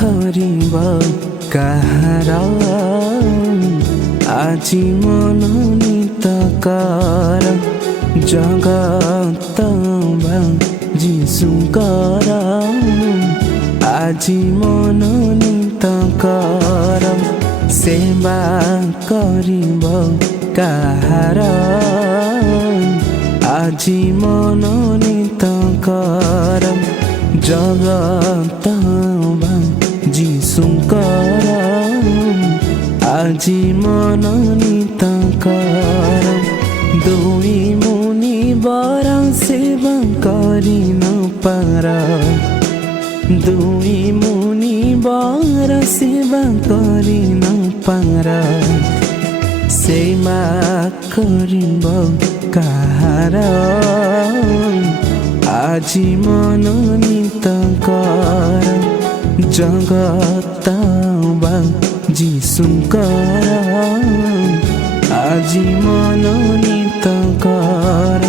କରିବ କାହାର ଆଜି ମନୋନୀତ କର ଜଗତ ଯୀଶୁଙ୍କର ଆଜି ମନୋନୀତ କର ସେବା କରିବ କାହାର ଆଜି ମନୋନୀତ କର ଜଗତ ଯୀଶୁଙ୍କର ଆଜି ମନୋନୀତ କର ଦୁଇ ମୁନିବର ସେବା କରି ନ ପାର ଦୁଇ ମୁନିବର ସେବା କରି ନ ପାର ସେବା କରିବ କାହାର ଆଜି ମନୋନୀତ କର ଜଗତ ଯୀଶୁଙ୍କର ଆଜି ମନୋନୀତ କର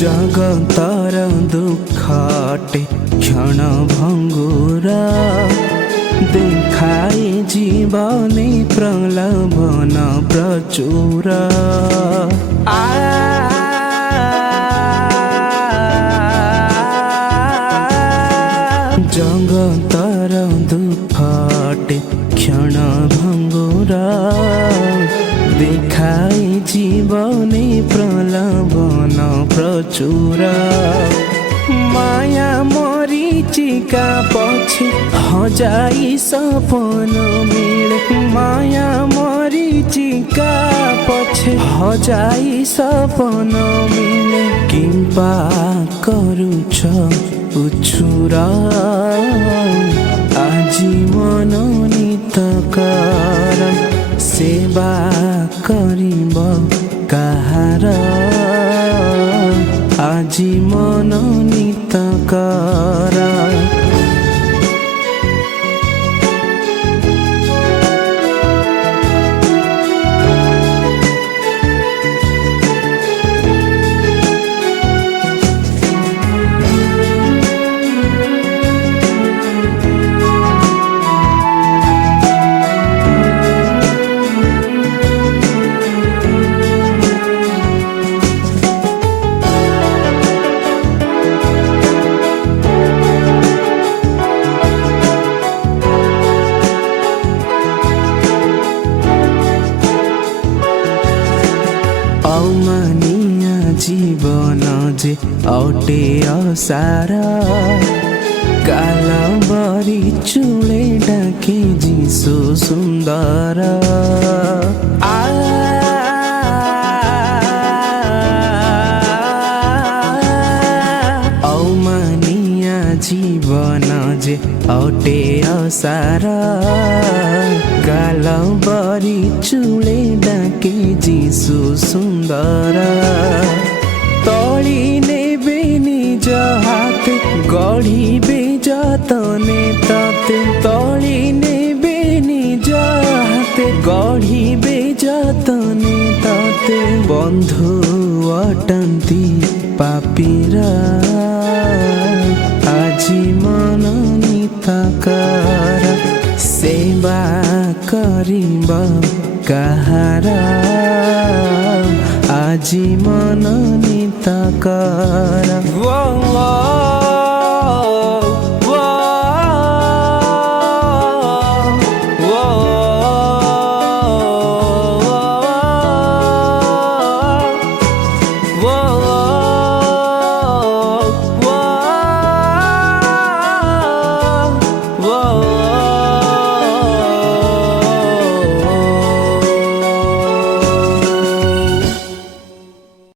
ଜଗତର ଦୁଃଖଟେ କ୍ଷଣ ଭଙ୍ଗୁର ଦେଖାଏ ଜୀବନେ ପ୍ରଲୋଭନ ପ୍ରଚୁର ଜଗତର ଦୁଃଖଟେ କ୍ଷଣ ଭଙ୍ଗୁର দেখাই জীবনে প্রলোভন প্রচুর মায়া মরিচিকা পছে হজাই সপন মিলে মায়া মরিচিকা পছে হজাই সপন মিলে কিংবা করুছ উচ্ছুর আজি মনোনীত কর সেবা କରିବ କାହାର ଆଜି ମନୋନୀତ କର অমানিয়া জীবন যে অটে অসার কালবরি চুলে ডাকে যিশু সুন্দর অমানিয়া জীবন যে অটে অসার কালবরি চুলে ডাকে যিশু সুন্দর তলি নেবে নিজ হাতে গড়িবে যতনে ততে তলি নেবে নিজ হাতে গড়িবে যতনে ততে বন্ধু অটন্তি পাপীরা আজি মনোনীত কর সেবা କରିବ କାହାର ଆଜି ମନୋନୀତ हितकर